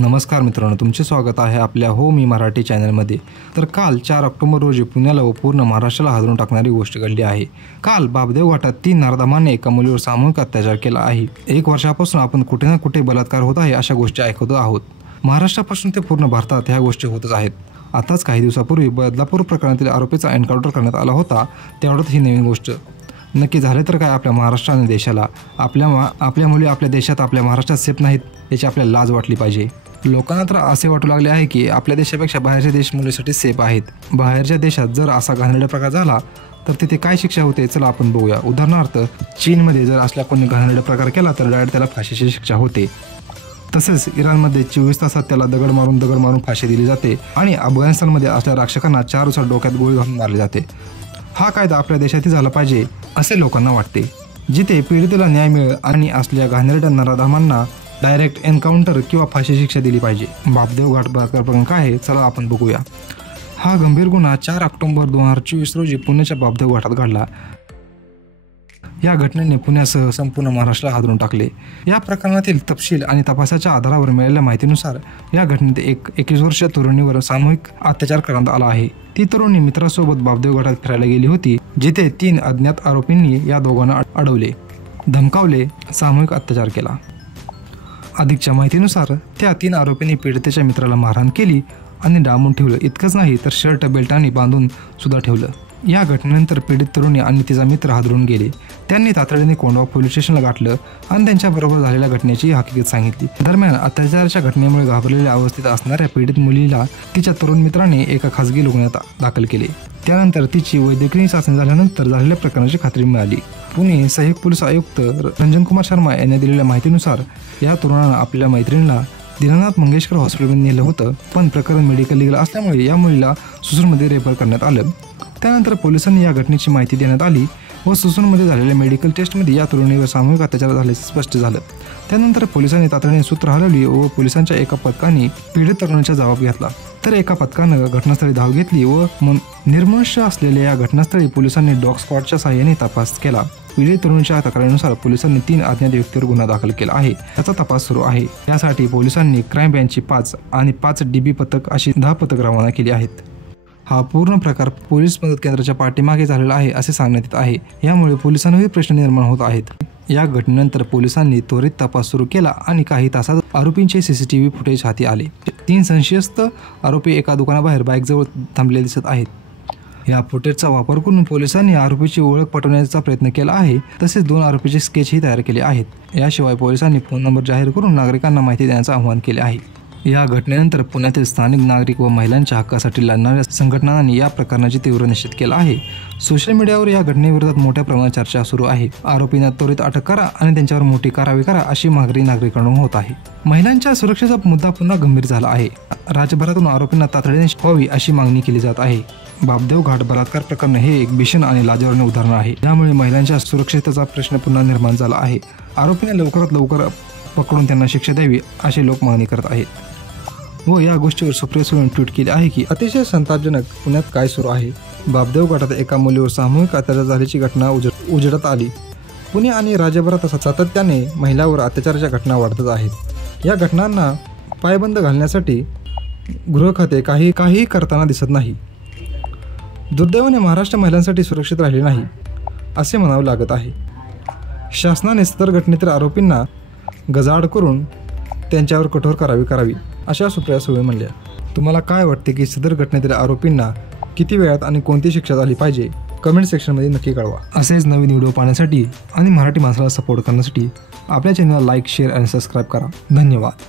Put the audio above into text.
नमस्कार मित्रांनो, तुमचे स्वागत आहे आपल्या हो मी मराठी चॅनलमध्ये। तर काल 4 ऑक्टोबर रोजी पुण्याला व पूर्ण महाराष्ट्राला हादरून टाकणारी गोष्ट घडली आहे। काल बापदेव घाटात 3 नराधमांनी एका मुलीवर सामूहिक अत्याचार केला आहे। 1 वर्षापासून आपण कुठे ना कुठे बलात्कार होत आहे अशा गोष्टी ऐकत आहोत। महाराष्ट्रापासून ते पूर्ण भारतात ह्या गोष्टी होतच आहेत। आताच काही दिवसापूर्वी बदलापूर प्रकरणातील आरोपीचा एन्काउंटर करण्यात आला होता, तेवढ्यात ही नवीन गोष्ट नक्की झाले तर काय आपल्या महाराष्ट्राने देशाला आपल्या मुली आपल्या देशात आपल्या महाराष्ट्रात सेफ नाहीत याची आपल्याला लाज वाटली पाहिजे। लोकांना तर असे वाटू लागले आहे की आपल्या देशापेक्षा बाहेरचे देश मुलीसाठी सेफ आहेत। बाहेरच्या देशात जर असा घाणेरडा प्रकार झाला तर तिथे काय शिक्षा होते चला आपण बघूया। उदाहरणार्थ चीनमध्ये जर असला कोणी घाणेरडा प्रकार केला तर डायरेक्ट त्याला फाशीची शिक्षा होते। तसेच इराणमध्ये 24 तासात त्याला दगड मारून फाशी दिली जाते आणि अफगाणिस्तानमध्ये असल्या रक्षकांना 4 दिवसात डोक्यात गोळी घालून मारले जाते। हा कायदा आपल्या देशातही झाला पाहिजे असे लोकांना वाटते, जिथे पीडितेला न्याय मिळेल आणि असल्या घाणेरड्या नराधमांना डायरेक्ट एन्काउंटर किंवा फाशी शिक्षा दिली पाहिजे। बापदेव घाट बलात्कार प्रकरण काय आहे चला आपण बघूया। हा गंभीर गुन्हा 4 ऑक्टोबर 2024 रोजी पुण्याच्या बापदेव घाटात घडला। या घटनेने पुण्यासह संपूर्ण महाराष्ट्राला हादरून टाकले। या प्रकरणातील तपशील आणि तपासाच्या आधारावर मिळालेल्या माहितीनुसार या घटनेत 21 वर्षीय तरुणीवर सामूहिक अत्याचार करण्यात आला आहे। ती तरुणी मित्रासोबत बापदेव घाटात फिरायला गेली होती, जिथे 3 अज्ञात आरोपींनी या दोघांना अडवले, धमकावले, सामूहिक अत्याचार केला। अधिकच्या माहितीनुसार त्या 3 आरोपींनी पीडितेच्या मित्राला मारहाण केली आणि डांबून ठेवलं। इतकंच नाही तर शर्ट बेल्टाने बांधून सुद्धा ठेवलं। या घटनेनंतर पीडित तरुणी आणि तिचा मित्र हादरून गेले। त्यांनी तातडीने कोंढवा पोलीस स्टेशनला गाठलं आणि त्यांच्याबरोबर झालेल्या घटनेची हकीकत सांगितली। दरम्यान अत्याचाराच्या घटनेमुळे घाबरलेल्या अवस्थेत असणाऱ्या पीडित मुलीला तिच्या तरुण मित्राने एका खासगी रुग्णालयात दाखल केले। त्यानंतर तिची वैद्यकीय चाचणी झाल्यानंतर झालेल्या प्रकरणाची खात्री मिळाली। पुणे सहाय्यक पोलीस आयुक्त रंजन कुमार शर्मा यांनी दिलेल्या माहितीनुसार या तरुणानं आपल्या मैत्रिणीला दीनानाथ मंगेशकर हॉस्पिटलमध्ये नेलं होतं, पण प्रकरण मेडिकल लीगल असल्यामुळे या मुलीला सुसूरमध्ये रेफर करण्यात आलं। त्यानंतर पोलिसांनी या घटनेची माहिती देण्यात आली व सुसूरमध्ये झालेल्या मेडिकल टेस्टमध्ये या तरुणीवर सामूहिक अत्याचार झाल्याचे स्पष्ट झालं। त्यानंतर पोलिसांनी तातडीने सूत्र हलवली व पोलिसांच्या एका पथकाने पीडित तरुणाचा जबाब घेतला, तर एका पथकानं घटनास्थळी धाव घेतली व निर्मनुष्य असलेल्या या घटनास्थळी पोलिसांनी डॉग स्क्वॉडच्या सहाय्याने तपास केला। पीडित तरुणीच्या तक्रारीनुसार पोलिसांनी 3 अज्ञात व्यक्तीवर गुन्हा दाखल केला आहे, त्याचा तपास सुरू आहे। यासाठी पोलिसांनी क्राईम ब्रँचची 5 आणि 5 DB पथक अशी 10 पथक रवाना केली आहेत। हा पूर्ण प्रकार पोलीस मदत केंद्राच्या पाठीमागे झालेला आहे असे सांगण्यात येत आहे। यामुळे पोलिसांनाही प्रश्न निर्माण होत आहेत। या घटनेनंतर पोलिसांनी त्वरित तपास सुरू केला आणि काही तासात आरोपींचे CCTV फुटेज हाती आले। 3 संशयित आरोपी एका दुकानाबाहेर बाईकजवळ थांबलेले दिसत आहेत। या फुटेजचा वापर करून पोलिसांनी आरोपीची ओळख पटवण्याचा प्रयत्न केला आहे, तसेच 2 आरोपीचे स्केचही तयार केले आहेत। याशिवाय पोलिसांनी फोन नंबर जाहीर करून नागरिकांना माहिती देण्याचे आवाहन केले आहे। या घटनेनंतर पुण्यातील स्थानिक नागरिक व महिलांच्या हक्कासाठी लढणाऱ्या संघटनांनी या प्रकरणाची तीव्र निषेध केला आहे। सोशल मीडियावर या घटनेविरोधात मोठ्या प्रमाणात चर्चा सुरू आहे। आरोपींना त्वरित अटक करा आणि त्यांच्यावर मोठी कारवाई करा अशी मागणी नागरिकांकडून होत आहे। महिलांच्या सुरक्षेचा मुद्दा पुन्हा गंभीर झाला आहे। राज्यभरातून आरोपींना तातडीने व्हावी अशी मागणी केली जात आहे। बापदेव घाट बलात्कार प्रकरण हे एक भीषण आणि लाजिरवाणे उदाहरण आहे, त्यामुळे महिलांच्या सुरक्षेचा प्रश्न पुन्हा निर्माण झाला आहे। आरोपींना लवकरात लवकर पकडून त्यांना शिक्षा द्यावी अशी लोक मागणी करत आहेत। व या गोष्टीवर सुप्रिया सुळेने ट्विट केले आहे की अतिशय संतापजनक पुण्यात काय सुरू आहे। बापदेव घाटात एका मुलीवर सामूहिक अत्याचार झाल्याची घटना उजेडात आली। पुणे आणि राज्यभरात सातत्याने महिलांवर अत्याचाराच्या घटना वाढतच आहेत। या घटनांना पायबंद घालण्यासाठी गृह खाते काही करताना दिसत नाही। दुर्दैवाने महाराष्ट्र महिलांसाठी सुरक्षित राहिले नाही असे म्हणावे लागत आहे। शासनाने सदर घटनेतील आरोपींना गजाआड करून त्यांच्यावर कठोर कारवाई करावी अशा सुप्रिया सुळे म्हणल्या। तुम्हाला काय वाटते की सदर घटनेतील आरोपींना किती वेळात आणि कोणती शिक्षा झाली पाहिजे? कमेंट सेक्शनमध्ये नक्की कळवा। असेच नवीन व्हिडिओ पाहण्यासाठी आणि मराठी माणसाला सपोर्ट करण्यासाठी आपल्या चॅनलला लाईक, शेअर आणि सबस्क्राईब करा। धन्यवाद।